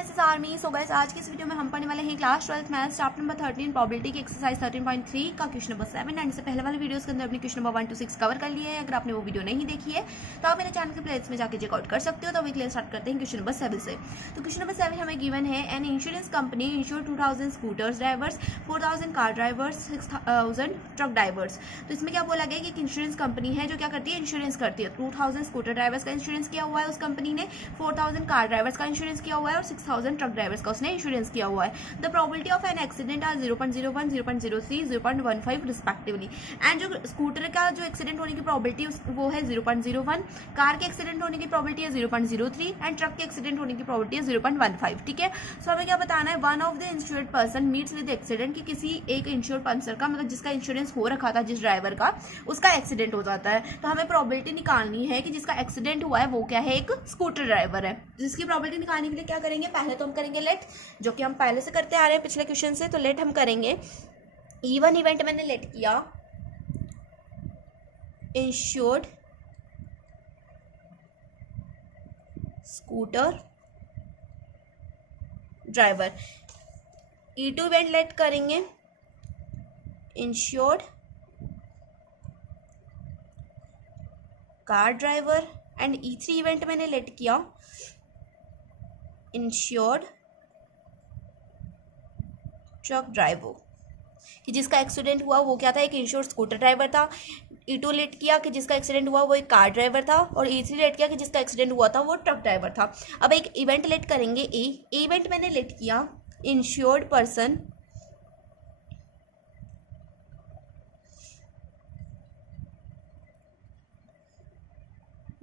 S army. So guys, आज की इस वीडियो में हम पढ़ने वाले हैं class 12th maths chapter number 13 probability की एक्सरसाइज 13.3 का क्वेश्चन नंबर 7। एंड इससे पहले वाले वीडियोस के अंदर अपने क्वेश्चन नंबर 1 to 6 कवर कर लिए हैं। अगर आपने वो वीडियो नहीं देखी है तो आप मेरे चैनल के प्लेलिस्ट में जाकर चेकआउट कर सकते हो। तो अभी क्लियर स्टार्ट करते हैं क्वेश्चन नंबर 7 से। तो क्वेश्चन नंबर 7 हमें गिवन है an insurance company ensure 2000 scooters drivers, 4000 car drivers, 6000 truck drivers. तो इसमें क्या बोला गया कि एक इंश्योरेंस कंपनी है जो क्या करती है, इंश्योरेंस करती है। 2000 स्कूटर ड्राइवर्स का इंश्योरेंस किया हुआ है उस कंपनी ने, 4000 कार ड्राइवर्स का इंश्योरेंस किया हुआ है और 6000 ट्रक ड्राइवर्स का उसने इंश्योरेंस किया हुआ है। The probability of an accident are 0.01, 0.03, 0.15 respectively. And जो स्कूटर का जो एक्सीडेंट होने की प्रोबेबिलिटी वो है 0.01, कार के एक्सीडेंट होने की प्रोबेबिलिटी है 0.03 एंड ट्रक के एक्सीडेंट होने की प्रोबेबिलिटी है 0.15। ठीक है, सो हमें क्या बताना है, one of the insured person meets with accident, कि किसी एक इंश्योर्ड पर्सन का मतलब जिसका इंश्योरेंस हो रखा था जिस ड्राइवर का, उसका एक्सीडेंट हो जाता है। तो हमें प्रोबेबिलिटी निकालनी है कि जिसका एक्सीडेंट हुआ है वो क्या है, एक स्कूटर ड्राइवर है। जिसकी प्रोबेबिलिटी निकालने के लिए क्या करेंगे, पहले तो हम करेंगे लेट, जो कि हम पहले से करते आ रहे हैं पिछले क्वेश्चन से। तो लेट हम करेंगे, इवन इवेंट मैंने लेट किया, insured scooter driver. E2 event let करेंगे, insured car driver. And E3 event मैंने लेट किया, इंश्योर्ड ट्रक ड्राइवर, कि जिसका एक्सीडेंट हुआ वो क्या था, एक इंश्योर्ड स्कूटर ड्राइवर था। E2 लेट किया कि जिसका एक्सीडेंट हुआ वो एक कार ड्राइवर था, और E3 लेट किया कि जिसका एक्सीडेंट हुआ था वो ट्रक ड्राइवर था। अब एक इवेंट लेट करेंगे, ए इवेंट मैंने लेट किया, insured person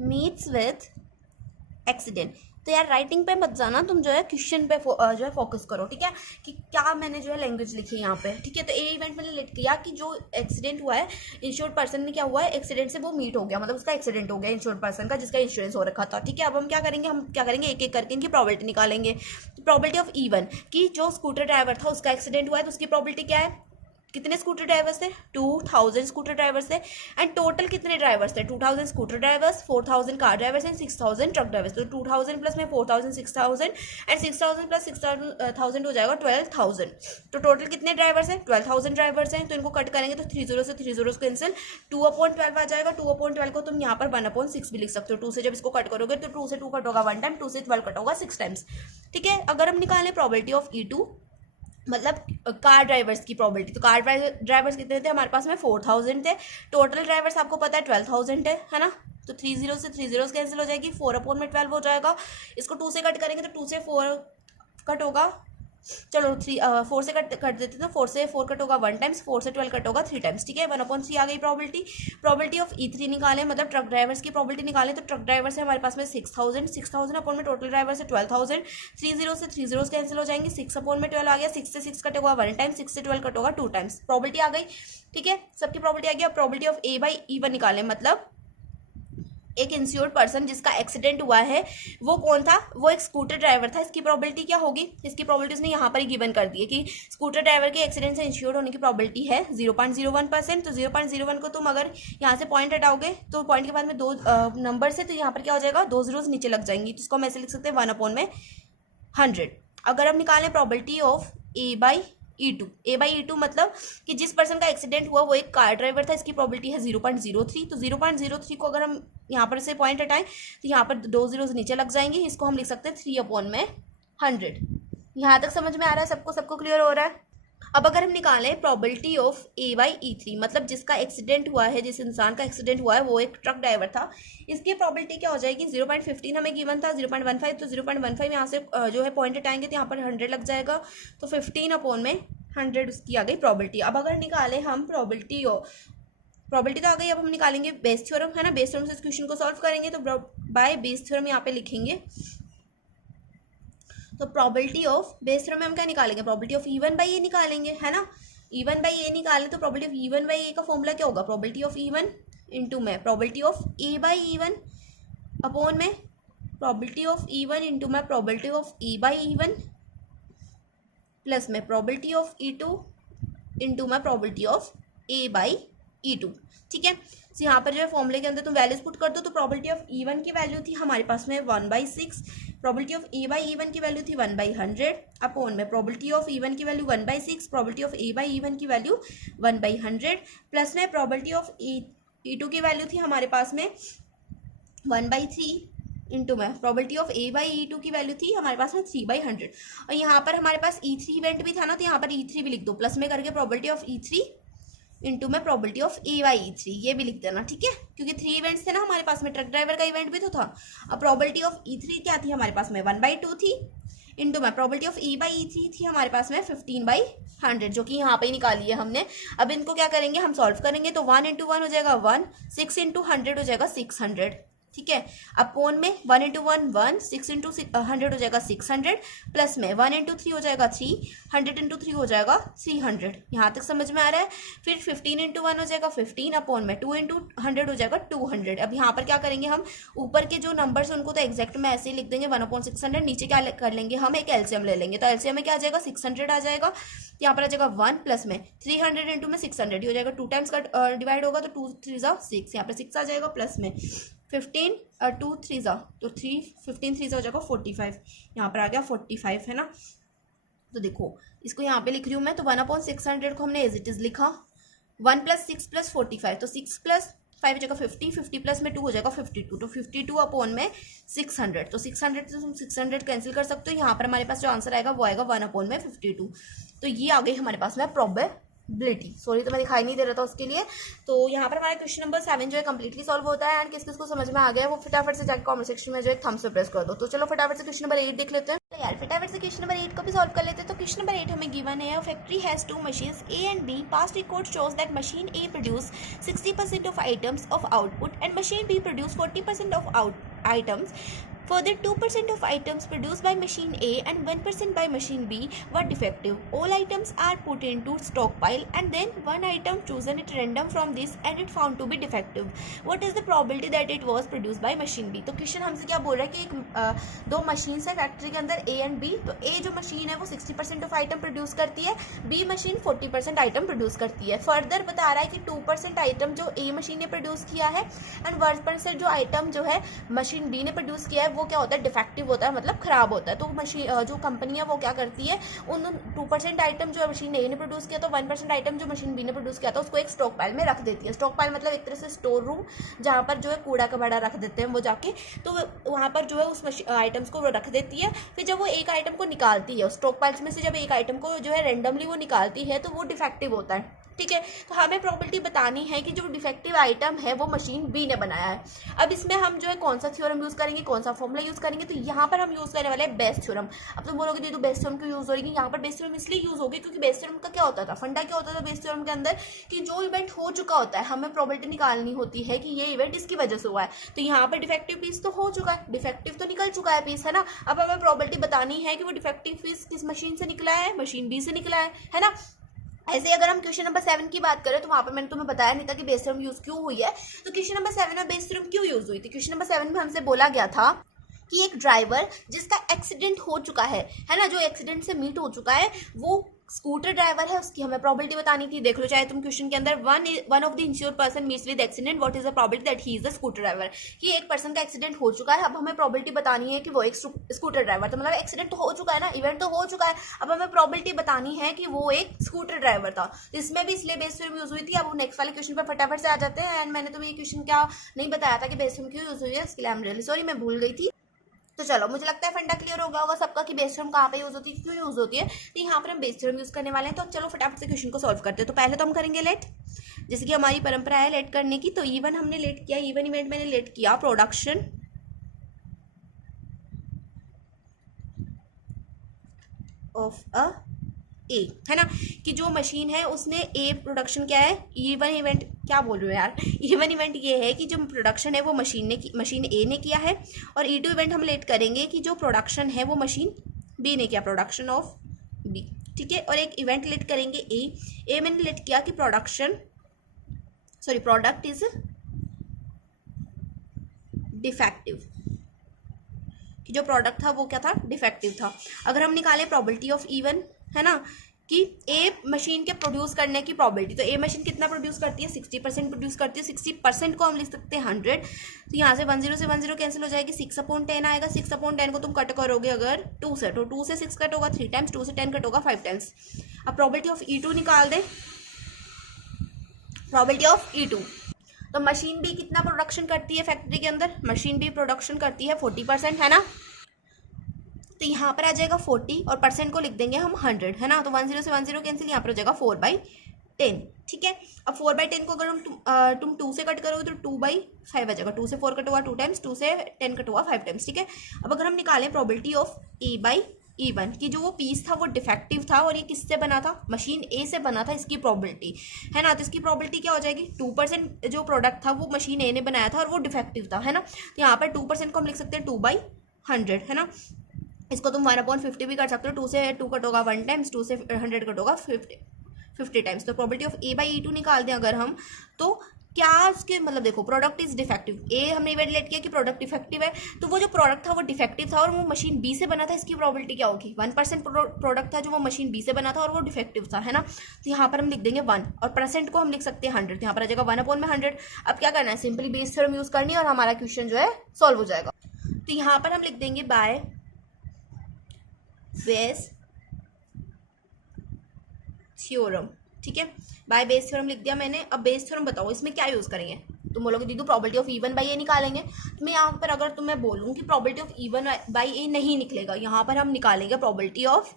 meets with accident. तो यार राइटिंग पे मत जाना, तुम जो है क्वेश्चन पे जो है फोकस करो, ठीक है, कि क्या मैंने जो है लैंग्वेज लिखी है यहाँ पे। ठीक है, तो ए इवेंट मैंने लेट किया कि जो एक्सीडेंट हुआ है इंश्योर्ड पर्सन ने क्या हुआ है, एक्सीडेंट से वो मीट हो गया, मतलब उसका एक्सीडेंट हो गया इंश्योर्ड पर्सन का जिसका इंश्योरेंस हो रखा था। ठीक है, अब हम क्या करेंगे एक एक करके इनकी प्रोबेबिलिटी निकालेंगे। प्रोबेबिलिटी ऑफ इवन, कि जो स्कूटर ड्राइवर था उसका एक्सीडेंट हुआ है तो उसकी प्रोबेबिलिटी क्या है, कितने स्कूटर ड्राइवर्स थे, 2000 स्कूटर ड्राइवर्स थे। एंड टोटल कितने ड्राइवर्स थे, 2000 scooter drivers, 4000 car drivers and 6000 truck drivers. तो 2000 प्लस में 4000, 6000 एंड 6000 प्लस 6000 हो जाएगा 12000। तो टोटल कितने ड्राइवर्स हैं, 12000 ड्राइवर्स हैं। तो इनको कट करेंगे तो 30 से 30 कैंसिल, 2/12 आ जाएगा। 2/12 को तुम यहाँ पर 1/6 भी लिख सकते हो। 2 से जब इसको कट करोगे तो 2 से 2 कट होगा 1 टाइम, 2 से 12 कट होगा 6 टाइम्स। ठीक है, अगर हम निकालें प्रोबेबिलिटी ऑफ E2 मतलब कार ड्राइवर्स की प्रोबेबिलिटी, तो कार ड्राइवर्स कितने थे हमारे पास में, 4000 थे। टोटल ड्राइवर्स आपको पता है 12000 है ना। तो 30 से 30 कैंसिल हो जाएगी, 4/12 हो जाएगा। इसको 2 से कट करेंगे तो 2 से 4 कट होगा, चलो 4 से कट देते तो 4 से 4 कट होगा 1 टाइम्स, 4 से 12 कट होगा 3 टाइम्स। ठीक है, 1/3 आ गई प्रोबेबिलिटी ऑफ E3 निकालें, मतलब ट्रक ड्राइवर्स की प्रोबेबिलिटी निकालें। तो ट्रक ड्राइवर्स है हमारे पास में 6000 अपॉन में टोटल ड्राइवर है 12000, 30 से 30 कैंसिल हो जाएंगे, 6/12 आ गया, 6 से 6 कट होगा 1 टाइम, 6 से 12 कट होगा 2 टाइम्स। प्रोबेबिलिटी आ गई। ठीक है, सबकी प्रोबेबिलिटी आ गई। अब प्रोबेबिलिटी ऑफ A/E1 निकालें, मतलब एक इंश्योर्ड पर्सन जिसका एक्सीडेंट हुआ है वो कौन था, वो एक स्कूटर ड्राइवर था। इसकी प्रोबेबिलिटी क्या होगी, इसकी प्रोबेबिलिटी उसने यहाँ पर ही गिवन कर दी है कि स्कूटर ड्राइवर के एक्सीडेंट से इंश्योर्ड होने की प्रोबेबिलिटी है 0.01%। तो 0.01 को तुम अगर यहाँ से पॉइंट हटाओगे तो पॉइंट के बाद में 2 नंबर से, तो यहाँ पर क्या हो जाएगा, 2 zeros नीचे लग जाएंगी। तो इसको हम ऐसे लिख सकते हैं 1/100। अगर हम निकालें प्रोबेबिलिटी ऑफ A/E2 मतलब कि जिस पर्सन का एक्सीडेंट हुआ वो एक कार ड्राइवर था, इसकी प्रोबेबिलिटी है 0.03। तो 0.03 को अगर हम यहाँ पर से पॉइंट हटाएं तो यहाँ पर 2 zeros नीचे लग जाएंगे। इसको हम लिख सकते हैं 3/100। यहाँ तक समझ में आ रहा है सबको क्लियर हो रहा है। अब अगर हम निकालें प्रोबेबिलिटी ऑफ A/E3 मतलब जिसका एक्सीडेंट हुआ है, जिस इंसान का एक्सीडेंट हुआ है वो एक ट्रक ड्राइवर था, इसकी प्रोबेबिलिटी क्या हो जाएगी, 0.15 हमें गिवन था, 0.15। तो 0.15 यहाँ से जो है पॉइंट हटाएंगे तो यहाँ पर 100 लग जाएगा। तो 15/100 उसकी आ गई प्रोबेबिलिटी। अब अगर निकालें हम प्रोबेबिलिटी तो आ गई। अब हम निकालेंगे बेस थ्योरम, है ना। बेस थ्योरम से इस क्वेश्चन को सॉल्व करेंगे, तो बाय बेस थ्योरम यहाँ पे लिखेंगे। तो प्रोबेबिलिटी ऑफ बेस थ्योरम में हम क्या निकालेंगे, प्रोबेबिलिटी ऑफ E1/A निकालेंगे, है ना। E1/A निकालें तो प्रोबेबिलिटी ऑफ E1/A का फॉर्मूला क्या होगा, प्रोबेबिलिटी ऑफ E1 इंटू में प्रोबेबिलिटी ऑफ A/E1 अपॉन में प्रोबेबिलिटी ऑफ E1 इंटू में प्रोबेबिलिटी ऑफ A/E1 प्लस में प्रोबेबिलिटी ऑफ E2 इंटू में प्रोबेबिलिटी ऑफ A/E2। E2, ठीक है। तो यहाँ पर जो है फॉर्मूले के अंदर तुम वैल्यूज पुट कर दो, तो प्रोबेबिलिटी ऑफ E1 की वैल्यू थी हमारे पास में 1/6, probability of A by E1 की वैल्यू थी 1/100 अपॉन में प्रोबेबिलिटी ऑफ E1 की value 1/6, probability of A by E1 की वैल्यू 1/100 प्लस में प्रोबेबिलिटी ऑफ E2 की वैल्यू थी हमारे पास में 1/3 इंटू में probability of A by E2 की वैल्यू थी हमारे पास में 3/100। और यहाँ पर हमारे पास E3 इवेंट भी था ना, तो यहाँ पर E3 भी लिख दो, प्लस में करके प्रोबेबिलिटी ऑफ E3 इंटू में probability of A by E3, ये भी लिख देना, ठीक है, क्योंकि 3 इवेंट्स थे ना हमारे पास में, ट्रक ड्राइवर का इवेंट भी तो था। अब प्रोबेबिलिटी ऑफ E3 क्या थी हमारे पास में 1/2 थी, इंटू में probability of A by E3 थी हमारे पास में 15/100, जो कि यहाँ पे ही निकाली है हमने। अब इनको क्या करेंगे, हम सॉल्व करेंगे, तो 1 इंटू 1 हो जाएगा 1, 6 इंटू 100 हो जाएगा 600, ठीक है। अपोन में 1 इंटू 1 1, 6 इंटू 100 हो जाएगा 600, प्लस में 1 इंटू 3 हो जाएगा 3, 100 इंटू 3 हो जाएगा 300, यहाँ तक समझ में आ रहा है। फिर 15 इंटू 1 हो जाएगा 15, अपॉन में 2 इंटू 100 हो जाएगा 200। अब यहाँ पर क्या करेंगे, हम ऊपर के जो नंबर्स उनको तो एग्जैक्ट में ऐसे ही लिख देंगे 1/600, नीचे क्या कर लेंगे, हम एक एलसीएम ले लेंगे, तो एलसीएम में क्या आ जाएगा 600 आ जाएगा, यहाँ पर आ जाएगा 1 प्लस में 300 इंटू में 600 हो जाएगा, 2 टाइम्स का डिवाइड होगा तो 2 3 6, यहाँ पर 6 आ जाएगा, प्लस में 15 और 2 3 तो 3 15 3 हो जाएगा 45, यहाँ पर आ गया 45, है ना। तो देखो इसको यहाँ पे लिख रही हूँ मैं, तो 1/600 को हमने एज इट इज लिखा, 1 + 6 + 45, तो 6 + 5 हो जाएगा 50, 50 प्लस में 2 हो जाएगा 52, तो 52 अपॉन में 600, तो 600 से तुम 600 कैंसिल कर सकते हो, यहाँ पर हमारे पास जो आंसर आएगा वो आएगा 1/52। तो ये आ गई हमारे पास में प्रोबेबिलिटी, सॉरी तो मैं दिखाई नहीं दे रहा था उसके लिए। तो यहाँ पर हमारा क्वेश्चन नंबर 7 जो है कंप्लीटली सॉल्व होता है, एंड किस किस को समझ में आ गया है वो फटाफट से जाकर कमेंट सेक्शन में जो है थम्स अप प्रेस कर दो। तो चलो फटाफट से क्वेश्चन नंबर 8 देख लेते हैं। तो यार फटाफट से क्वेश्चन नंबर 8 को भी सॉल्व कर लेते हैं। तो क्वेश्चन नंबर 8 हमें गिवन है, factory has 2 machines A and B, past record shows that machine A produce 60% of items of output and machine B produce 40% of items. Further, 2% of items produced by machine A and 1% by machine B were defective. All items are put into stockpile and then one item chosen at random from this and it found to be defective. What is the probability that it was produced by machine B? तो question हमसे क्या बोल रहा है कि दो machine है factory के अंदर A एंड B, तो A जो मशीन है वो 60% ऑफ आइटम प्रोड्यूस करती है, B मशीन 40% आइटम प्रोड्यूस करती है। फर्दर बता रहा है कि 2% आइटम जो A मशीन ने प्रोड्यूस किया है एंड 1% जो आइटम जो है मशीन B ने प्रोड्यूस किया है वो क्या होता है, डिफेक्टिव होता है, मतलब खराब होता है। तो मशीन जो कंपनी है वो क्या करती है, उन 2% आइटम जो मशीन ए ने प्रोड्यूस किया तो 1% आइटम जो मशीन बी ने प्रोड्यूस किया था उसको एक स्टॉक पाइल में रख देती है। स्टॉक पाइल मतलब एक तरह से स्टोर रूम, जहाँ पर जो है कूड़ा कबाड़ा रख देते हैं वो जाके, तो वहाँ पर जो है उस आइटम्स को वो रख देती है। फिर जब वो एक आइटम को निकालती है स्टॉक पाइल्स में से, जब एक आइटम को जो है रेंडमली वो निकालती है तो वो डिफेक्टिव होता है, ठीक है। तो हमें प्रोबेबिलिटी बतानी है कि जो डिफेक्टिव आइटम है वो मशीन बी ने बनाया है। अब इसमें हम जो है कौन सा थ्योरम यूज़ करेंगे, कौन सा फॉर्मूला यूज़ करेंगे, तो यहाँ पर हम यूज़ करने वाले हैं बेस थ्योरम। अब तुम बोलोगे दीदी बेस थ्योरम क्यों यूज़ हो रही है, यहाँ पर बेस थ्योरम इसलिए यूज़ होगी क्योंकि बेस थ्योरम का क्या होता था, फंडा क्या होता था बेस थ्योरम के अंदर, कि जो इवेंट हो चुका होता है हमें प्रोबेबिलिटी निकालनी होती है कि ये इवेंट इसकी वजह से हुआ है। तो यहाँ पर डिफेक्टिव पीस तो हो चुका है, डिफेक्टिव तो निकल चुका है पीस, है ना। अब हमें प्रोबेबिलिटी बतानी है कि वो डिफेक्टिव पीस किस मशीन से निकला है, मशीन बी से निकला है ना। ऐसे अगर हम क्वेश्चन नंबर 7 की बात करें तो वहाँ पर मैंने तुम्हें बताया नहीं था कि बेस थ्योरम यूज क्यों हुई है। तो क्वेश्चन नंबर 7 में बेस थ्योरम क्यों यूज हुई थी, क्वेश्चन नंबर 7 में हमसे बोला गया था कि एक ड्राइवर जिसका एक्सीडेंट हो चुका है ना, जो एक्सीडेंट से मीट हो चुका है वो स्कूटर ड्राइवर है, उसकी हमें प्रोबेबिलिटी बतानी थी। देख लो चाहे तुम क्वेश्चन के अंदर one of the insured person meets with accident, what is the probability that he is the scooter driver, कि एक पर्सन का एक्सीडेंट हो चुका है। अब हमें प्रोबेबिलिटी बतानी है कि वो एक स्कूटर ड्राइवर, तो मतलब एक्सीडेंट तो हो चुका है ना, इवेंट तो हो चुका है, अब हमें प्रोबेबिलिटी बतानी है कि वो एक स्कूटर ड्राइवर था। तो इसमें भी इसलिए बेस थ्योरम यूज हुई थी। अब नेक्स्ट वाले क्वेश्चन पर फटाफट से आ जाते हैं। एंड मैंने तुम्हें ये क्वेश्चन क्या नहीं बताया था कि बेस थ्योरम क्यों यूज हुई है, इसके लिए आई एम रियली सॉरी, मैं भूल गई थी। तो चलो मुझे लगता है फंडा क्लियर हो गया होगा सबका कि बेस थ्योरम कहाँ पे यूज होती है, क्यों यूज होती है। तो यहाँ पर हम बेस थ्योरम यूज करने वाले हैं। तो चलो फटाफट से क्वेश्चन को सॉल्व करते हैं। तो पहले तो हम करेंगे लेट, जैसे कि हमारी परंपरा है लेट करने की। तो इवन हमने लेट किया, इवन इवेंट मैंने लेट किया प्रोडक्शन ऑफ अ ए, है ना, कि जो मशीन है उसने ए प्रोडक्शन क्या है, इवन इवेंट क्या बोल रहे हो यार, इवन इवेंट ये है कि जो प्रोडक्शन है वो मशीन ए ने किया है, और ई2 इवेंट हम लेट करेंगे कि जो प्रोडक्शन है वो मशीन बी ने किया, प्रोडक्शन ऑफ बी, ठीक है। और एक इवेंट लेट करेंगे ए मैंने लेट किया कि प्रोडक्ट इज डिफेक्टिव, कि जो प्रोडक्ट था वो क्या था, डिफेक्टिव था। अगर हम निकाले प्रोबेबिलिटी ऑफ इवन, है ना, कि ए मशीन के प्रोड्यूस करने की प्रॉबिलिटी, तो ए मशीन कितना प्रोड्यूस करती है, 60% प्रोड्यूस करती है। 60% को हम लिख सकते हैं 100, तो यहाँ से 10 से 10 कैंसिल हो जाएगी, 6/10 आएगा। 6/10 को तुम कट करोगे अगर 2 से, तो 2 से 6 कट होगा 3 टाइम्स, 2 से 10 कट होगा 5 टाइम्स। अब प्रॉबिलिटी ऑफ E2 निकाल दे, प्रॉबिलिटी ऑफ E2। तो मशीन भी कितना प्रोडक्शन करती है फैक्ट्री के अंदर, मशीन भी प्रोडक्शन करती है 40%, है ना। तो यहाँ पर आ जाएगा 40 और परसेंट को लिख देंगे हम 100, है ना। तो 10 से 10 कैंसिल, यहाँ पर हो जाएगा 4/10, ठीक है। अब 4/10 को अगर तुम 2 से कट करोगे तो 2/5 आ जाएगा। 2 से 4 कट हुआ 2 टाइम्स, 2 से 10 कट हुआ 5 टाइम्स, ठीक है। अब अगर हम निकालें प्रॉबिलिटी ऑफ A/E1 कि जो वो पीस था वो डिफेक्टिव था और ये किससे बना था, मशीन ए से बना था, इसकी प्रॉबिलिटी, है ना। तो इसकी प्रॉबिलिटी क्या हो जाएगी, 2% जो प्रोडक्ट था वो मशीन ए ने बनाया था और वो डिफेक्टिव था, है ना। तो यहाँ पर 2% को हम लिख सकते हैं 2/100, है ना। इसको तुम 1/50 भी कर सकते हो। 2 से 2 कट होगा 1 टाइम्स, 2 से 100 कट होगा 50 टाइम्स। तो प्रॉबिलिटी ऑफ A/E2 निकाल दें अगर हम, तो क्या उसके मतलब देखो, प्रोडक्ट इज डिफेक्टिव, ए हमने इवेलुएट किया कि प्रोडक्ट डिफेक्टिव है, तो वो जो प्रोडक्ट था वो डिफेक्टिव था और वो मशीन बी से बना था, इसकी प्रॉबिलिटी क्या होगी, 1% प्रोडक्ट था जो वो मशीन बी से बना था और वो डिफेक्टिव था, है ना। तो यहाँ पर हम लिख देंगे 1 और परसेंट को हम लिख सकते हैं 100, तो यहाँ पर आ जाएगा 1/100। अब क्या करना है, सिंपली बेस थ्योरम यूज करनी है और हमारा क्वेश्चन जो है सॉल्व हो जाएगा। तो यहाँ पर हम लिख देंगे बाय बेस थ्योरम, ठीक है। बाय बेस थ्योरम लिख दिया मैंने। अब बेस थ्योरम बताओ इसमें क्या यूज करेंगे। तुम बोलोगे दीदी प्रॉबिलिटी ऑफ E1/A निकालेंगे, तो मैं यहाँ पर अगर तुम्हें बोलूँ कि प्रॉबिलिटी ऑफ E1/A नहीं निकलेगा, यहाँ पर हम निकालेंगे प्रॉबिलिटी ऑफ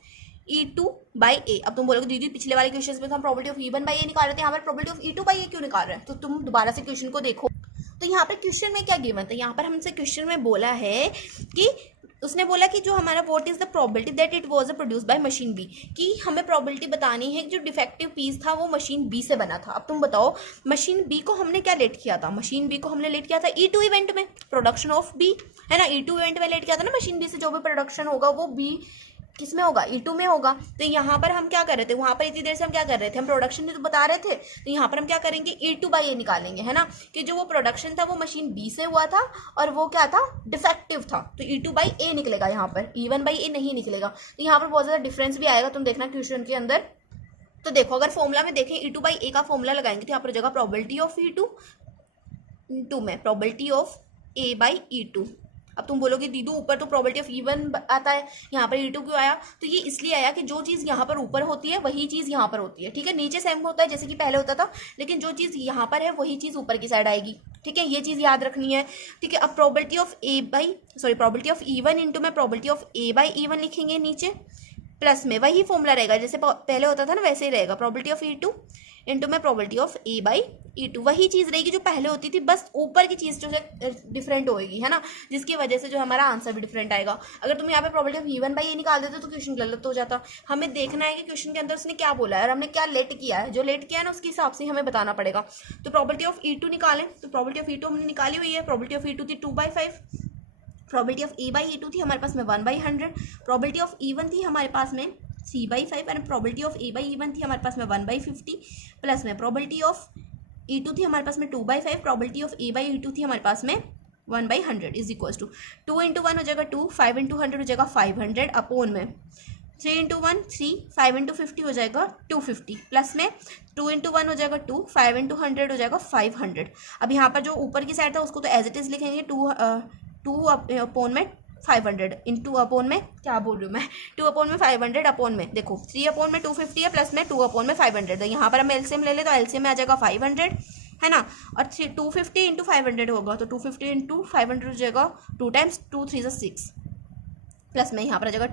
E2/A। अब तुम बोलोगे दीदी पिछले वाले क्वेश्चन में तो हम प्रॉबिलिटी ऑफ E1/A निकाल रहे थे, यहाँ पर प्रॉबिलिटी ऑफ E2/A क्यों निकाल रहे हैं। तो तुम दोबारा से क्वेश्चन को देखो, तो यहाँ पर क्वेश्चन में क्या गिवन था, यहाँ पर हमसे क्वेश्चन में बोला है कि उसने बोला कि जो हमारा what is the probability that it was produce by machine B, कि हमें प्रोबेबिलिटी बतानी है कि जो डिफेक्टिव पीस था वो मशीन बी से बना था। अब तुम बताओ मशीन बी को हमने क्या लेट किया था, मशीन बी को हमने लेट किया था E2 इवेंट में, प्रोडक्शन ऑफ बी, है ना। E2 इवेंट में लेट किया था ना मशीन बी से, जो भी प्रोडक्शन होगा वो बी किस में होगा, E2 में होगा। तो यहाँ पर हम क्या कर रहे थे, वहां पर इतनी देर से हम क्या कर रहे थे, हम प्रोडक्शन तो बता रहे थे, तो यहाँ पर हम क्या करेंगे E2/A निकालेंगे, है ना, कि जो वो प्रोडक्शन था वो मशीन बी से हुआ था और वो क्या था, डिफेक्टिव था, तो E2/A निकलेगा, यहाँ पर E1/A नहीं निकलेगा। तो यहाँ पर बहुत ज्यादा डिफरेंस भी आएगा, तुम देखना क्वेश्चन के अंदर। तो देखो अगर फॉर्मूला में देखें E2/A का फॉर्मूला लगाएंगे तो यहाँ पर जगह प्रॉबिलिटी ऑफ E2 में प्रॉबिलिटी ऑफ A/E2। अब तुम बोलोगे दीदू ऊपर तो प्रॉबिलिटी ऑफ E1 आता है, यहाँ पर E2 क्यों आया, तो ये इसलिए आया कि जो चीज़ यहाँ पर ऊपर होती है वही चीज़ यहाँ पर होती है, ठीक है। नीचे सेम होता है जैसे कि पहले होता था, लेकिन जो चीज़ यहाँ पर है वही चीज़ ऊपर की साइड आएगी, ठीक है। ये चीज़ याद रखनी है, ठीक है। अब प्रॉबिलिटी ऑफ E1 इंटू में प्रॉबिलिटी ऑफ A/E1 लिखेंगे नीचे, प्लस में वही फॉर्मूला रहेगा जैसे पहले होता था ना, वैसे ही रहेगा। प्रॉबिलिटी ऑफ E2 इंटू में प्रॉबिलिटी ऑफ A/E2, वही चीज़ रहेगी जो पहले होती थी, बस ऊपर की चीज़ जो है डिफरेंट होएगी, है ना, जिसकी वजह से जो हमारा आंसर भी डिफरेंट आएगा। अगर तुम यहाँ पे प्रॉबिलिटी ऑफ E1/A निकाल देते तो क्वेश्चन गलत हो जाता। हमें देखना है कि क्वेश्चन के अंदर उसने क्या बोला है और हमने क्या लेट किया है, जो लेट किया है ना उसके हिसाब से हमें बताना पड़ेगा। तो प्रॉबिलिटी ऑफ E2 निकालें, तो प्रॉबिलिटी ऑफ E2 हमने निकाली हुई है। प्रॉबिलिटी ऑफ E2 थी 2/5, प्रॉबिलिटी ऑफ A/E2 थी हमारे पास में 1/100, प्रॉबिलिटी ऑफ E1 थी हमारे पास में 3/5 और प्रॉबिलिटी ऑफ A/E1 थी हमारे पास में 1/50, प्लस में प्रॉबिलिटी ऑफ E2 थी हमारे पास में 2/5, प्रॉबिलिटी ऑफ A/E2 थी हमारे पास में 1/100 इज इक्वल टू 2 × 1 हो जाएगा 2, 5 × 100 हो जाएगा 500 अपोन में 3 × 1 3, 5 × 50 हो जाएगा 250, प्लस में 2 × 1 हो जाएगा 2, 5 × 100 हो जाएगा 500। अब यहाँ पर जो ऊपर की साइड था उसको तो एज इट इज लिखेंगे 2 अपोन में 500 इंटू अपोन में क्या बोल रही हूँ मैं, 2 अपोन में 500 अपोन में देखो 3 अपोन में 250 है, प्लस में 2 अपोन में 500। तो यहाँ पर हम एलसीएम ले ले तो एलसीएम में आ जाएगा 500, है ना, और 250 इंटू 500 होगा, तो 250 इंटू 500 हो जाएगा 2 टाइम्स 2 3 6, प्लस में यहाँ पर आ जाएगा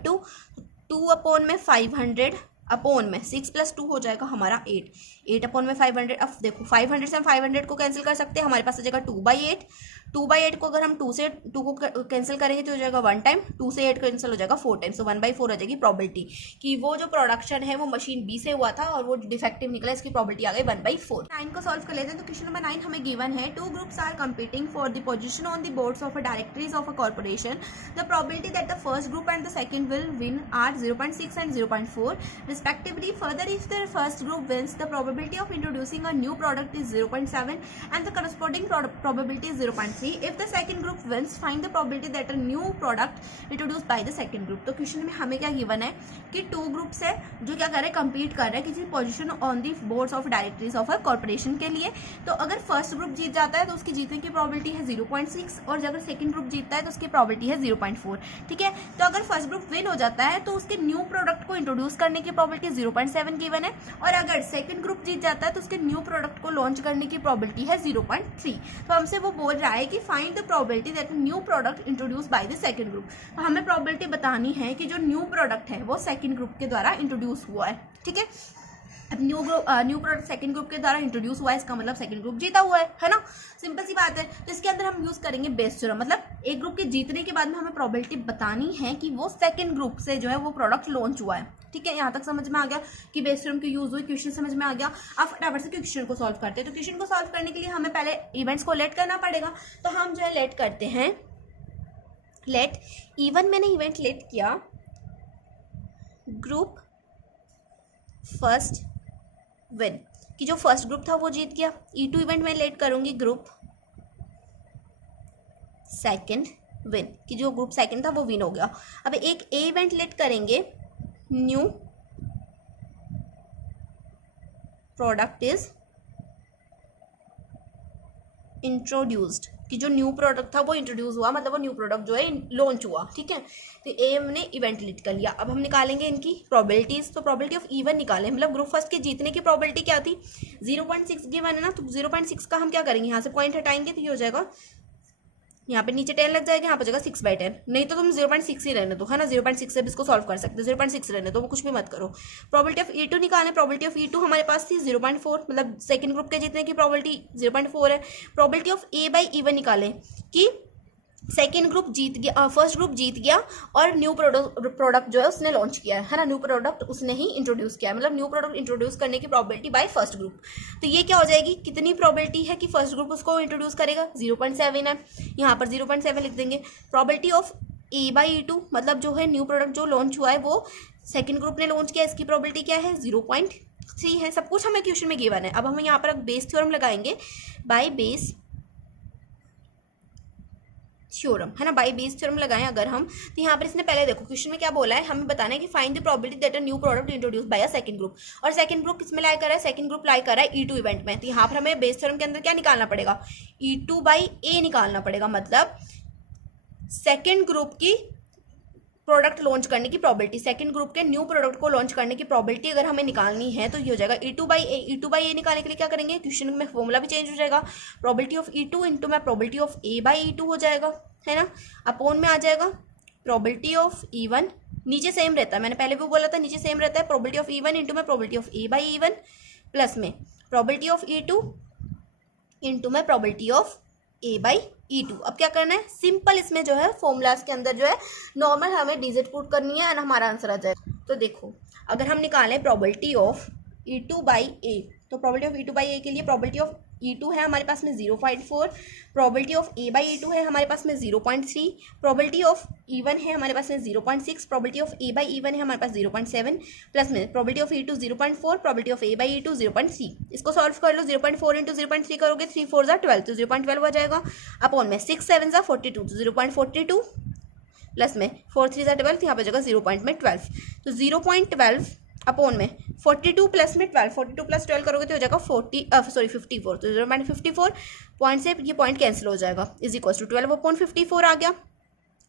2 अपोन में 500 अपोन में 6 + 2 हो जाएगा हमारा 8 अपोन में 500। अब देखो 500 से हम 500 को कैंसिल कर सकते हैं, हमारे पास आ जाएगा 2/8 को अगर हम 2 से 2 को कैंसिल करेंगे तो हो जाएगा 1 टाइम, 2 से 8 कैंसिल हो जाएगा 4 टाइम्स, तो 1/4 आ जाएगी प्रॉबिलिटी कि वो जो प्रोडक्शन है वो मशीन बी से हुआ था और वो डिफेक्टिव निकला, इसकी प्रॉबिलिटी आ गई 1/4। 9 को सॉल्व कर लेते हैं। तो क्वेश्चन नंबर 9 हमें गिवन है 2 groups are competing for the position on the boards of a directories of a corporation. The probability that the first group and the second will win are 0.6 and 0.4 respectively. Further, if the first group wins, the probability of introducing a new product is 0.7 and the corresponding probability is 0.5. 0.3 if the second group wins find the probability that a new product introduce by the second group. तो question में हमें क्या given है कि 2 groups है जो क्या कर रहे हैं, कम्पीट कर रहे हैं किसी position on the boards of directories of a corporation के लिए। तो अगर फर्स्ट ग्रुप जीत जाता है तो उसकी जीतने की प्रोबेबिलिटी है 0.6 और अगर सेकंड ग्रुप जीतता है तो उसकी प्रोबेबिलिटी है 0.4। ठीक है, तो अगर फर्स्ट ग्रुप विन हो जाता है तो उसके न्यू प्रोडक्ट को इंट्रोड्यूस करने की प्रोबेबिलिटी 0.7 गिवन है, और अगर सेकंड ग्रुप जीत जाता है तो उसके न्यू प्रोडक्ट को लॉन्च करने की प्रोबेबिलिटी है 0.3। तो हमसे वो बोल रहा है कि find the probability that new product introduce by the second group. तो हमें प्रोबेबिलिटी बतानी है कि जो न्यू प्रोडक्ट है वो सेकंड ग्रुप के द्वारा इंट्रोड्यूस हुआ है। ठीक है, अब न्यू प्रोडक्ट सेकंड ग्रुप के द्वारा इंट्रोड्यूस हुआ है, इसका मतलब सेकंड ग्रुप जीता हुआ है ना, सिंपल सी बात है। तो इसके अंदर हम यूज करेंगे बेस थ्योरम, मतलब एक ग्रुप के जीतने के बाद में हमें प्रोबेबिलिटी बतानी है कि वो सेकंड ग्रुप से जो है वो प्रोडक्ट लॉन्च हुआ है। ठीक है, यहाँ तक समझ में आ गया कि बेस थ्योरम की यूज हुई, क्वेश्चन समझ में आ गया। अब फटाफट से क्वेश्चन को सॉल्व करते हैं। तो क्वेश्चन को सॉल्व करने के लिए हमें पहले इवेंट्स को लेट करना पड़ेगा, तो हम जो है लेट करते हैं, लेट E1 मैंने इवेंट लेट किया, ग्रुप फर्स्ट विन कि जो फर्स्ट ग्रुप था वो जीत गया। E2 इवेंट में लेट करूंगी ग्रुप सेकंड विन कि जो ग्रुप सेकंड था वो विन हो गया। अब एक ए इवेंट लेट करेंगे, न्यू प्रोडक्ट इज इंट्रोड्यूस्ड कि जो न्यू प्रोडक्ट था वो इंट्रोड्यूस हुआ, मतलब वो न्यू प्रोडक्ट जो है लॉन्च हुआ। ठीक है, तो ए हमने इवेंट लीड कर लिया। अब हम निकालेंगे इनकी प्रोबेबिलिटीज। तो प्रोबेबिलिटी ऑफ E1 निकालें, मतलब ग्रुप फर्स्ट के जीतने की प्रोबेबिलिटी क्या थी, 0.6 गिवन है ना, तो 0.6 का हम क्या करेंगे, यहाँ से पॉइंट हटाएंगे तो ये हो जाएगा, यहाँ पे नीचे 10 लग जाएगा, यहाँ पे जाएगा 6/10। नहीं तो तुम 0.6 ही रहने दो, है ना, 0.6 से भी इसको सॉल्व कर सकते हो, 0.6 रहने दो, वो कुछ भी मत करो। प्रोबेबिलिटी ऑफ E2 निकालें, प्रोबेबिलिटी ऑफ E2 हमारे पास थी 0.4, मतलब सेकंड ग्रुप के जीतने की प्रोबेबिलिटी 0.4 है। प्रोबेबिलिटी ऑफ A/E1 निकालें कि सेकेंड ग्रुप जीत गया, फर्स्ट ग्रुप जीत गया और न्यू प्रोडक्ट जो है उसने लॉन्च किया है ना, न्यू प्रोडक्ट उसने ही इंट्रोड्यूस किया है, मतलब न्यू प्रोडक्ट इंट्रोड्यूस करने की प्रोबेबिलिटी बाय फर्स्ट ग्रुप। तो ये क्या हो जाएगी, कितनी प्रोबेबिलिटी है कि फर्स्ट ग्रुप उसको इंट्रोड्यूस करेगा, 0.7 है, यहाँ पर 0.7 लिख देंगे। प्रोबेबिलिटी ऑफ A/E2 मतलब जो है न्यू प्रोडक्ट जो लॉन्च हुआ है वो सेकेंड ग्रुप ने लॉन्च किया, इसकी प्रोबेबिलिटी क्या है, 0.3 है। सब कुछ हमें क्वेश्चन में गिवन है। अब हम यहाँ पर बेस थ्योरम लगाएंगे, बाय बेस थ्योरम, है ना, बाय बेस थ्योरम लगाएं अगर हम, तो यहाँ पर इसने पहले देखो क्वेश्चन में क्या बोला है, हमें बताना है कि find the probability that a new product introduce bye a second group, और सेकंड ग्रुप किसमें लाई कर रहा है, सेकंड ग्रुप लाई कर रहा है E2 इवेंट में। तो यहाँ पर हमें बेस थ्योरम के अंदर क्या निकालना पड़ेगा, E2/A निकालना पड़ेगा, मतलब सेकेंड ग्रुप की प्रोडक्ट लॉन्च करने की प्रोबेबिलिटी, सेकंड ग्रुप के न्यू प्रोडक्ट को लॉन्च करने की प्रोबेबिलिटी अगर हमें निकालनी है तो ये हो जाएगा E2/A। E2/A निकालने के लिए क्या करेंगे, क्वेश्चन में फॉर्मूला भी चेंज हो जाएगा, प्रोबेबिलिटी ऑफ E2 इंटू में प्रोबेबिलिटी ऑफ A/E2 हो जाएगा, है ना, अपॉन में आ जाएगा प्रोबेबिलिटी ऑफ E1, नीचे सेम रहता है, मैंने पहले भी बोला था नीचे सेम रहता है, प्रोबेबिलिटी ऑफ E1 इंटू में प्रोबेबिलिटी ऑफ A/E1 प्लस में प्रोबेबिलिटी ऑफ E2 इंटू में प्रोबेबिलिटी ऑफ A/E2। अब क्या करना है, सिंपल इसमें जो है फॉर्मूलाज के अंदर जो है नॉर्मल हमें डिजिट पुट करनी है एंड हमारा आंसर आ जाएगा। तो देखो अगर हम निकालें प्रोबेबिलिटी ऑफ E2/A, तो प्रोबेबिलिटी ऑफ E2/A के लिए प्रोबेबिलिटी ऑफ E2 है हमारे पास में 0.4, प्रोबेबिलिटी ऑफ A/E2 है हमारे पास में 0.3, प्रोबेबिलिटी ऑफ E1 है हमारे पास में 0.6, प्रोबेबिलिटी ऑफ A/E1 है हमारे पास 0.7 प्लस में probability of E2 0.4, probability of A/E2 0.3। इसको सॉल्व कर लो, 0.4 इंटू 0.3 करोगे 3 4 ज़ा 12, तो 0.12 हो जाएगा, अपॉन में 6 7 ज़ा 42, तो 0.42 प्लस में 4 3 ज़ा 12, यहाँ पर जाएगा 0.12, तो 0.12 अपॉन में 42 प्लस में 12, 42 प्लस 12 करोगे तो हो जाएगा 54, तो 0.54 पॉइंट से ये पॉइंट कैंसिल हो जाएगा, इज इक्वल टू 12/54 आ गया।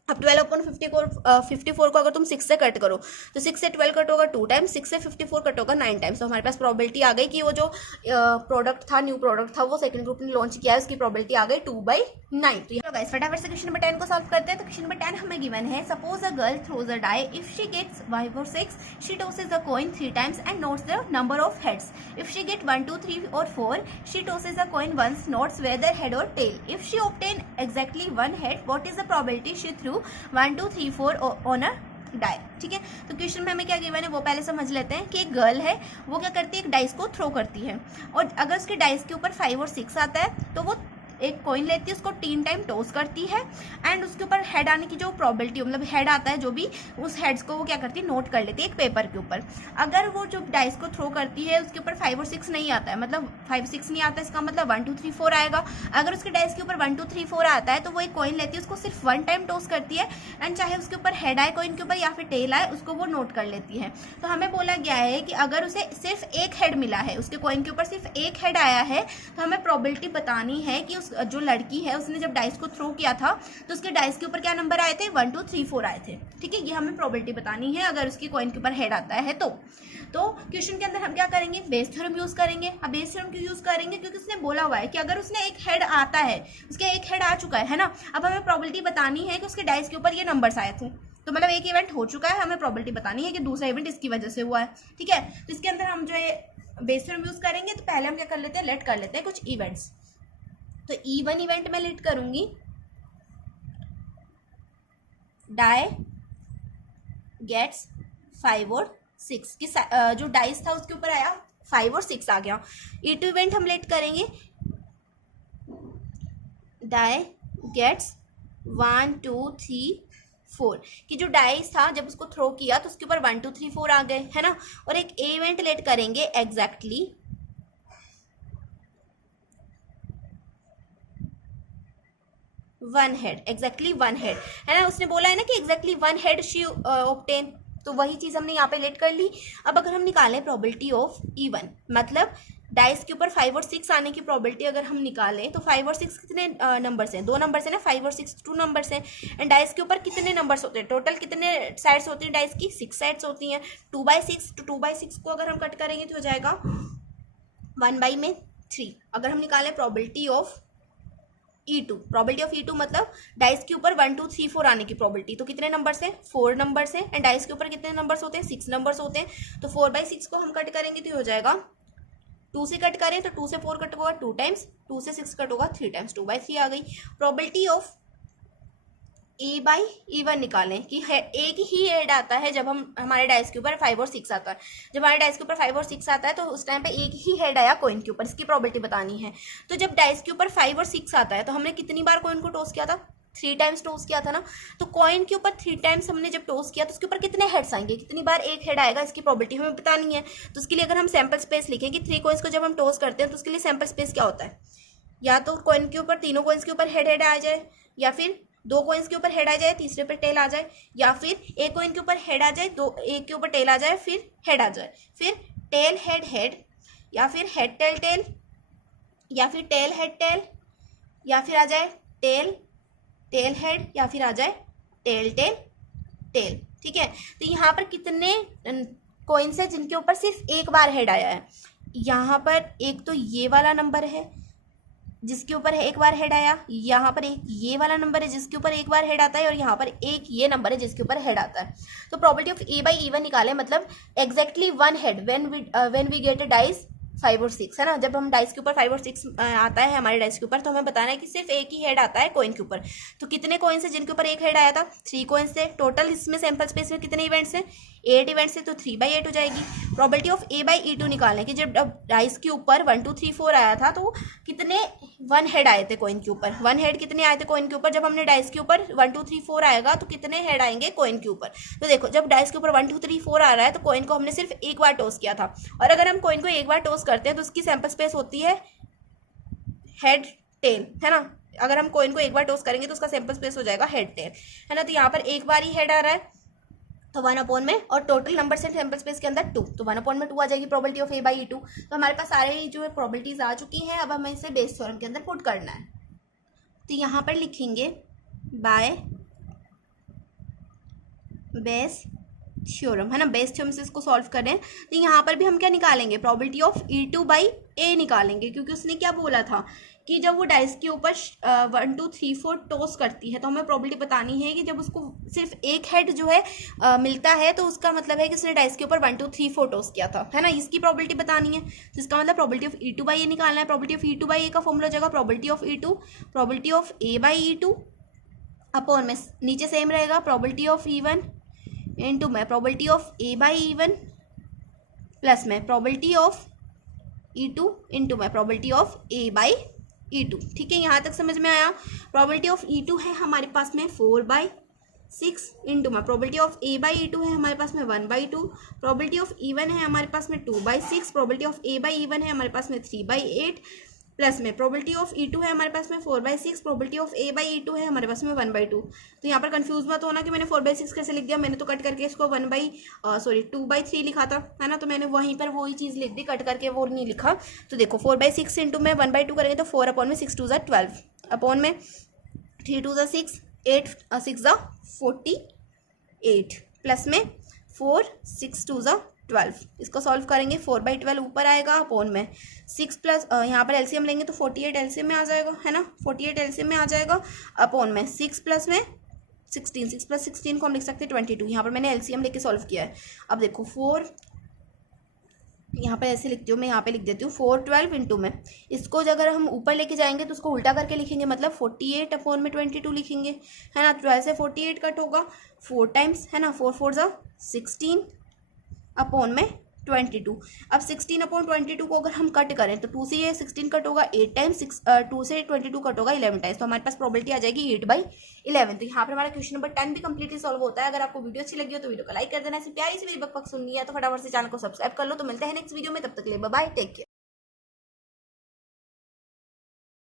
अब 12/54 को अगर तुम 6 से कट करो तो 6 से 12 कट होगा 2 टाइम्स, 6 से 54 कट होगा 9 टाइम्स। तो हमारे पास प्रोबेबिलिटी आ गई कि वो जो प्रोडक्ट था, न्यू प्रोडक्ट था, वो सेकंड ग्रुप ने लॉन्च किया है, उसकी प्रोबेबिलिटी आ गई 2/9। तो यहाँ गाइस फटाफट से क्वेश्चन नंबर 10 को सॉल्व करते हैं। तो क्वेश्चन नंबर 10 हमें गिवन है, suppose a girl throws a die, if she gets 5 or 6 she tosses the coin 3 times and notes the number of heads. If she get 1 2 3 or 4 she tosses the coin once, notes whether head और tail. If she obtain exactly 1 head, what is the probability she threw 1 2 3 4 on a die. ठीक है, तो question में हमें क्या given है वो पहले समझ लेते हैं कि एक गर्ल है, वो क्या करती है, एक डाइस को थ्रो करती है, और अगर उसके डाइस के ऊपर 5 और 6 आता है तो वो एक कॉइन लेती है, उसको 3 टाइम टॉस करती है एंड उसके ऊपर हेड आने की जो प्रोबेबिलिटी, मतलब हेड आता है जो भी, उस हेड्स को वो क्या करती है, नोट कर लेती है एक पेपर के ऊपर। अगर वो जो डाइस को थ्रो करती है उसके ऊपर 5 और 6 नहीं आता है, मतलब 5 6 नहीं आता, इसका मतलब 1 2 3 4 आएगा। अगर उसके डाइस के ऊपर 1 2 3 4 आता है तो वो एक कॉइन लेती है, उसको सिर्फ 1 टाइम टॉस करती है एंड चाहे उसके ऊपर हेड आए कॉइन के ऊपर या फिर टेल आए, उसको वो नोट कर लेती है। तो हमें बोला गया है कि अगर उसे सिर्फ एक हेड मिला है, उसके कॉइन के ऊपर सिर्फ एक हेड आया है, तो हमें प्रोबेबिलिटी बतानी है कि उस जो लड़की है उसने जब डाइस को थ्रो किया था तो उसके डाइस के ऊपर क्या नंबर आए थे, 1 2 3 4 आए थे। ठीक है, ये हमें प्रोबेबिलिटी बतानी है अगर उसकी कॉइन के ऊपर हेड आता है तो क्वेश्चन के अंदर हम क्या करेंगे, बेस थ्योरम यूज करेंगे। अब बेस थ्योरम क्यों यूज करेंगे, क्योंकि उसने बोला हुआ है कि अगर उसने एक हेड आता है, उसके एक हेड आ चुका है ना, अब हमें प्रोबेबिलिटी बतानी है कि उसके डाइस के ऊपर ये नंबर्स आए थे, तो मतलब एक इवेंट हो चुका है, हमें प्रोबेबिलिटी बतानी है कि दूसरा इवेंट इसकी वजह से हुआ है। ठीक है, तो इसके अंदर हम जो है बेस थ्योरम यूज करेंगे। तो पहले हम क्या कर लेते हैं, लेट कर लेते हैं कुछ इवेंट्स। तो E1 इवेंट में लेट करूंगी, डाई गेट्स 5 और 6 की जो डाइस था उसके ऊपर आया 5 और 6 आ गया। E2 इवेंट हम लेट करेंगे, डाई गेट्स 1 2 3 4 कि जो डाइस था जब उसको थ्रो किया तो उसके ऊपर 1 2 3 4 आ गए, है ना। और एक ए इवेंट लेट करेंगे, एग्जैक्टली 1 हेड, एग्जैक्टली 1 हेड, है ना। उसने बोला है ना कि एग्जैक्टली 1 हेड शी ऑब्टेन, तो वही चीज हमने यहाँ पे लेट कर ली। अब अगर हम निकालें प्रोबेबिलिटी ऑफ E1, मतलब डाइस के ऊपर 5 और 6 आने की प्रोबेबिलिटी अगर हम निकालें तो 5 और 6 कितने नंबर्स हैं, 2 नंबर्स हैं ना, 5 और 6 2 नंबर्स हैं। एंड डाइस के ऊपर कितने नंबर्स होते हैं, टोटल कितने साइड्स होती हैं डाइस की, 6 साइड्स होती हैं। 2/6, तो 2/6 को अगर हम कट करेंगे तो हो जाएगा 1/3। अगर हम निकालें probability of E2, probability of E2 मतलब डाइस के ऊपर 1 2 3 4 आने की प्रोबेबिलिटी, तो कितने नंबर्स हैं, 4 नंबर्स हैं। एंड डाइस के ऊपर कितने नंबर्स होते हैं, 6 नंबर्स होते हैं। तो 4/6 को हम कट करेंगे तो हो जाएगा, 2 से कट करें तो 2 से 4 कट होगा 2 टाइम्स, 2 से 6 कट होगा 3 टाइम्स, 2/3 आ गई। प्रोबेबिलिटी ऑफ E1 निकालें कि एक ही हेड आता है जब हमारे डाइस के ऊपर 5 और 6 आता है। जब हमारे डाइस के ऊपर 5 और 6 आता है तो उस टाइम पे एक ही हेड आया कॉइन के ऊपर, इसकी प्रोबेबिलिटी बतानी है। तो जब डाइस के ऊपर 5 और 6 आता है तो हमने कितनी बार कॉइन को टॉस किया था, 3 टाइम्स टॉस किया था ना। तो कॉइन के ऊपर 3 टाइम्स हमने जब टॉस किया तो उसके ऊपर कितने हेड्स आएंगे, कितनी बार एक हेड आएगा, इसकी प्रोबेबिलिटी हमें बतानी है। तो उसके लिए अगर हम सैंपल स्पेस लिखें कि 3 कॉइन्स को जब हम टॉस करते हैं तो उसके लिए सैंपल स्पेस क्या होता है, या तो कॉइन के ऊपर तीनों कॉइन्स के ऊपर हेड आ जाए, या फिर 2 कॉइन्स के ऊपर हेड आ जाए, तीसरे पे टेल आ जाए, या फिर एक कॉइन के ऊपर हेड आ जाए, एक के ऊपर टेल आ जाए, फिर हेड आ जाए, फिर टेल हेड हेड, या फिर हेड टेल टेल, या फिर टेल हेड टेल, या फिर आ जाए टेल टेल हेड, या फिर आ जाए टेल टेल टेल। ठीक है, तो यहाँ पर कितने कॉइन्स है जिनके ऊपर सिर्फ एक बार हेड आया है। यहाँ पर एक तो ये वाला नंबर है जिसके ऊपर एक बार हेड आया, यहाँ पर एक ये वाला नंबर है जिसके ऊपर एक बार हेड आता है, और यहाँ पर एक ये नंबर है जिसके ऊपर हेड आता है। तो प्रोबेबिलिटी ऑफ A/E1 निकाले, मतलब exactly 1 head when we get a dice 5 और 6, है ना। जब हम डाइस के ऊपर 5 और 6 आता है हमारे डाइस के ऊपर, तो हमें बताना है कि सिर्फ एक ही हेड आता है कॉइन के ऊपर। तो कितने कॉइन्स है जिनके ऊपर एक हेड आया था, 3 कॉइन्स थे टोटल। इसमें सैंपल स्पेस में कितने इवेंट्स हैं, 8 इवेंट्स है, तो 3/8 हो जाएगी। प्रोबेबिलिटी ऑफ A/E2 निकालने की, जब डाइस के ऊपर 1 2 3 4 आया था तो कितने 1 हेड आए थे कॉइन के ऊपर, 1 हेड कितने आए थे कॉइन के ऊपर। जब हमने डाइस के ऊपर 1 2 3 4 आएगा तो कितने हेड आएंगे कॉइन के ऊपर। तो देखो, जब डाइस के ऊपर 1 2 3 4 आ रहा है तो कॉइन को हमने सिर्फ एक बार टॉस किया था, और अगर हम कॉइन को एक बार टॉस करते हैं तो उसकी सैंपल स्पेस होती है हेड टेल, है ना। अगर हम कॉइन को एक बार टॉस करेंगे तो उसका सैंपल स्पेस हो जाएगा हेड टेल, है ना। तो यहाँ पर एक बार ही हेड आ रहा है तो 1 में, और टोटल नंबर से सैंपल स्पेस के अंदर 2, तो 1/2 आ जाएगी प्रोबेबिलिटी ऑफ A/E2। तो हमारे पास सारे जो है प्रोबेबिलिटीज आ चुकी हैं। अब हमें इसे बेस थ्योरम के अंदर पुट करना है। तो यहाँ पर लिखेंगे बाय बेस थ्योरम, है ना। बेस थ्योरम से इसको सॉल्व करें तो यहाँ पर भी हम क्या निकालेंगे, प्रोबेबिलिटी ऑफ E2/A निकालेंगे, क्योंकि उसने क्या बोला था कि जब वो डाइस के ऊपर 1 2 3 4 टॉस करती है तो हमें प्रोबेबिलिटी बतानी है कि जब उसको सिर्फ एक हेड जो है मिलता है तो उसका मतलब है कि उसने डाइस के ऊपर 1 2 3 4 टॉस किया था, है ना। इसकी प्रोबेबिलिटी बतानी है, तो इसका मतलब प्रोबेबिलिटी ऑफ E2/A निकालना है। प्रोबेबिलिटी ऑफ E2/A का फॉर्मूला हो जाएगा probability of E2 probability of A/E2 upon में नीचे सेम रहेगा प्रोबेबिलिटी ऑफ E1 इनटू में प्रोबेबिलिटी ऑफ A/E1 प्लस में प्रोबेबिलिटी ऑफ E2 इनटू में प्रोबेबिलिटी ऑफ A/E2, E2, ठीक है, यहाँ तक समझ में आया। प्रोबेबिलिटी ऑफ E2 है हमारे पास में 4/6 इंटू में प्रोबेबिलिटी ऑफ A/E2 है हमारे पास में 1/2, प्रोबेबिलिटी ऑफ E1 है हमारे पास में 2/6, प्रोबेबिलिटी ऑफ A/E1 है हमारे पास में 3/8, प्लस में प्रोबेबिलिटी ऑफ E2 है हमारे पास में 4/6, प्रोबेबिलिटी ऑफ A/E2 है हमारे पास में 1/2। तो यहाँ पर कंफ्यूज मत होना कि मैंने 4/6 कैसे लिख दिया, मैंने तो कट करके इसको 2/3 लिखा था, है ना, तो मैंने वहीं पर वही चीज़ लिख दी, कट करके वो नहीं लिखा। तो देखो 4/6 इंटू में 1/2 करेंगे तो 4/6 अपॉन में 3 2 6 8 6 48 प्लस में 4 6 2 12, इसको सॉल्व करेंगे 4/12 ऊपर आएगा अपॉन में 6 प्लस यहाँ पर एलसीएम लेंगे तो 48 एलसीएम में आ जाएगा, है ना, 48 एलसीएम में आ जाएगा अपॉन में 6 प्लस में 16, 6 प्लस 16 को हम लिख सकते हैं 22। यहाँ पर मैंने एलसीएम लेके सॉल्व किया है। अब देखो 4 यहाँ पर ऐसे लिखती हूँ मैं, यहाँ पे लिख देती हूँ 4/12 इंटू में, इसको अगर हम ऊपर लेके जाएंगे तो उसको उल्टा करके लिखेंगे, मतलब 48 अपॉन में 22 लिखेंगे, है ना। 12 से 48 कट होगा 4 टाइम्स, है ना, 4 4 16 अपॉन में 22। अब 16 अपॉन 22 को अगर हम कट करें तो 2 से ये 16 कट होगा 8 टाइम्स, 2 से 22 कट होगा 11 टाइम्स, तो हमारे पास प्रोबेबिलिटी आ जाएगी 8/11। तो यहाँ पर हमारा क्वेश्चन नंबर 10 भी कंप्लीटली सॉल्व होता है। अगर आपको वीडियो अच्छी लगी हो तो वीडियो को लाइक कर देना, ऐसी प्यारी सी मेरी बकबक सुननी है तो फटाफट से चैनल को सब्सक्राइब कर लो। तो मिलते हैं नेक्स्ट वीडियो में, तब तक के लिए बाय बाय, टेक केयर।